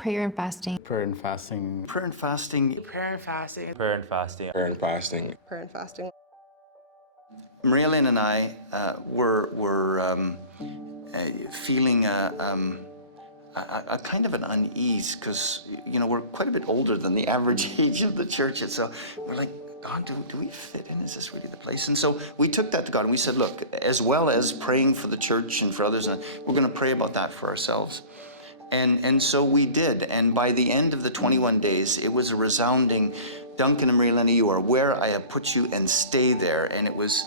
Prayer and fasting. Prayer and fasting. Prayer and fasting. Prayer and fasting. Prayer and fasting. Prayer and fasting. Prayer and fasting. Maria-Lynn and I were feeling a kind of an unease because, you know, we're quite a bit older than the average age of the church. And so we're like, God, do we fit in? Is this really the place? And so we took that to God and we said, look, as well as praying for the church and for others, we're going to pray about that for ourselves. And so we did. And by the end of the 21 days, it was a resounding, Duncan and Maria-Lynn, you are where I have put you and stay there. And it was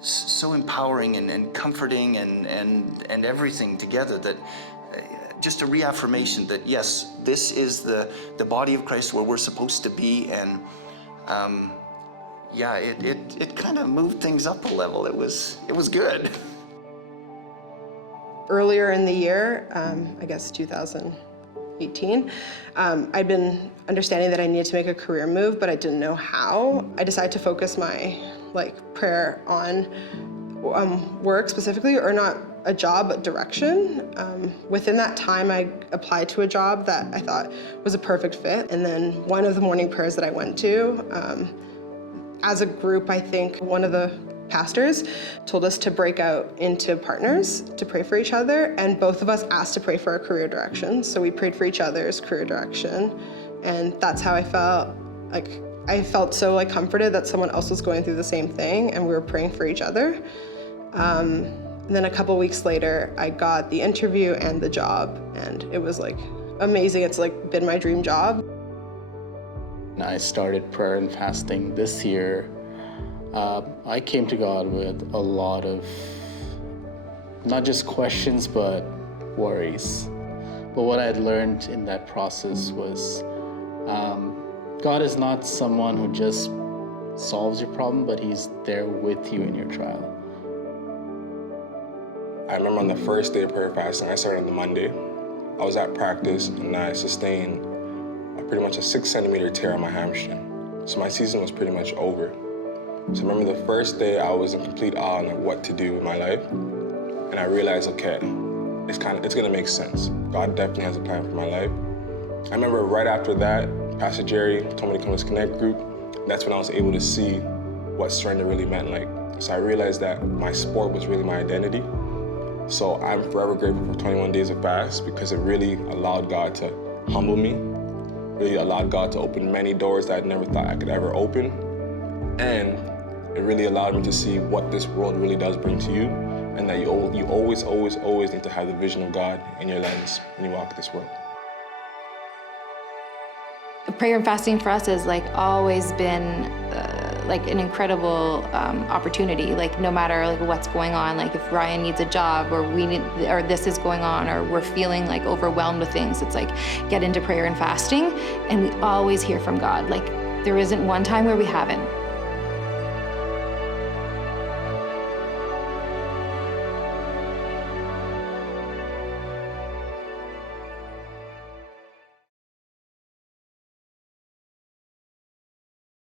so empowering and comforting and everything together that just a reaffirmation that yes, this is the body of Christ where we're supposed to be. And yeah, it kind of moved things up a level. It was good. Earlier in the year, I guess 2018, I'd been understanding that I needed to make a career move, but I didn't know how. I decided to focus my prayer on work specifically, or not a job, but direction. Within that time, I applied to a job that I thought was a perfect fit. And then one of the morning prayers that I went to, as a group, I think one of the pastors told us to break out into partners to pray for each other, and both of us asked to pray for our career direction. So we prayed for each other's career direction, and that's how I felt. I felt so comforted that someone else was going through the same thing, and we were praying for each other. And then a couple weeks later, I got the interview and the job, and it was amazing. It's been my dream job. I started prayer and fasting this year. I came to God with a lot of, not just questions, but worries. But what I had learned in that process was God is not someone who just solves your problem, but He's there with you in your trial. I remember on the first day of prayer fasting, I started on the Monday. I was at practice and I sustained pretty much a 6-centimeter tear on my hamstring. So my season was pretty much over. So I remember the first day I was in complete awe on what to do with my life. And I realized, okay, it's gonna make sense. God definitely has a plan for my life. I remember right after that, Pastor Jerry told me to come to this Connect group. That's when I was able to see what surrender really meant. So I realized that my sport was really my identity. So I'm forever grateful for 21 days of fast because it really allowed God to humble me, really allowed God to open many doors that I never thought I could ever open. And it really allowed me to see what this world really does bring to you, and that you always, always, always need to have the vision of God in your lens when you walk this world. Prayer and fasting for us has always been an incredible opportunity. No matter what's going on, if Ryan needs a job, or this is going on, or we're feeling overwhelmed with things, it's get into prayer and fasting, and we always hear from God. There isn't one time where we haven't.